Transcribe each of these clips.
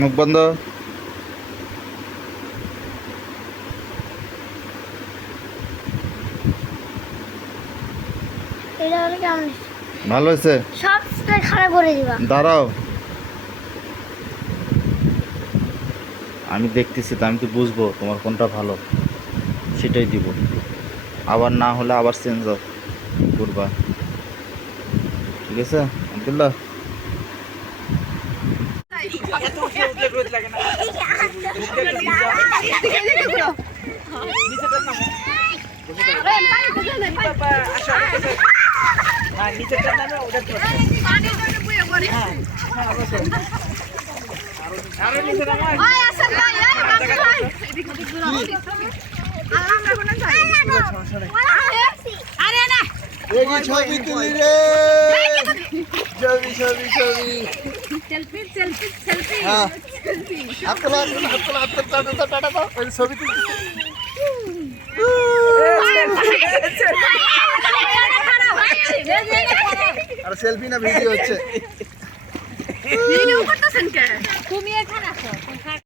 মুখ বন্ধ। ভালো হয়েছে। সবটা খারাপ করে দিবা। দাঁড়াও, আমি দেখতেছি তো, আমি তো বুঝবো তোমার কোনটা ভালো, সেটাই দিব। আবার না হলে আবার চেঞ্জ করবা, ঠিক আছে আব্দুল্লাহ? ছবি তুলি রে, ছবি ছবি ছবি। Selfie selfie selfie. হ্যাঁ, আপনারা টাটা দাও, ওই ছবি তুলি। আর সেলফি না ভিডিও হচ্ছে? ভিডিও করতেছেন কে? তুমি এখানে আসো।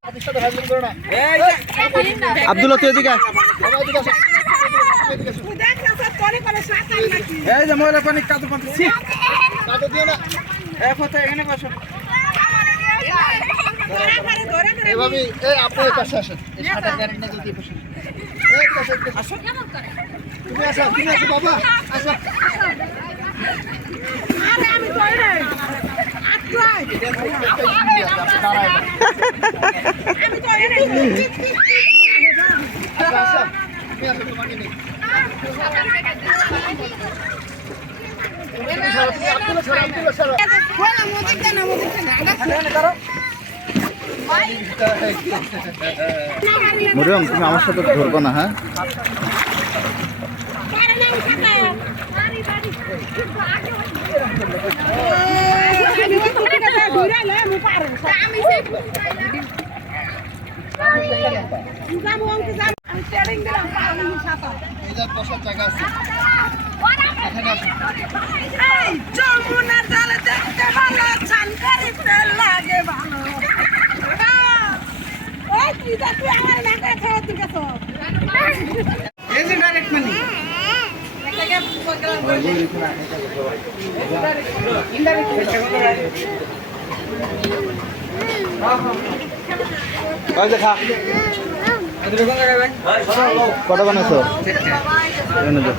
আপনার সাথে হাজির করো না। আব্দুল্লাহ তুই এদিকে আয়। বাবা এদিকে আসো, এদিকে আসো। দেখ না সব করে করে সাকার নাকি। এই যে ময়লা পানি কাদো পানি কাটো দিও না। এখানে বসো। এই ভাবি, এই আপনি এই পাশে আসেন। এই শাটার গ্যারেন্টি না দিতে বসেন। এই পাশে আসো। তুমি আসো, তুমি আসো বাবা, আসো। আরে আমি কই রে? আত্রাই। আপনি দাঁড়ায় না। আমি কই রে? আসো, আসো। তুমি আসো, তোমাকে নেই। আব্দুল্লাহ সরো, আব্দুল্লাহ সরো। বলা মুদিক না মুদিক না। মরিয়ম, তুমি আমার সাথে ধরবো না, হ্যাঁ? এই যে বসার জায়গা আছে, এখানে আসো। যমুনার জলে দেখতে ভালো, চান করিতে লাগে ভালো। ওই তুই তো তুই আমার নাকে খেয়ে তুই গেছো। এই যে ডাইরেক্ট মানি। ওই যে খা। কটা বানাইছো? এনে দাও।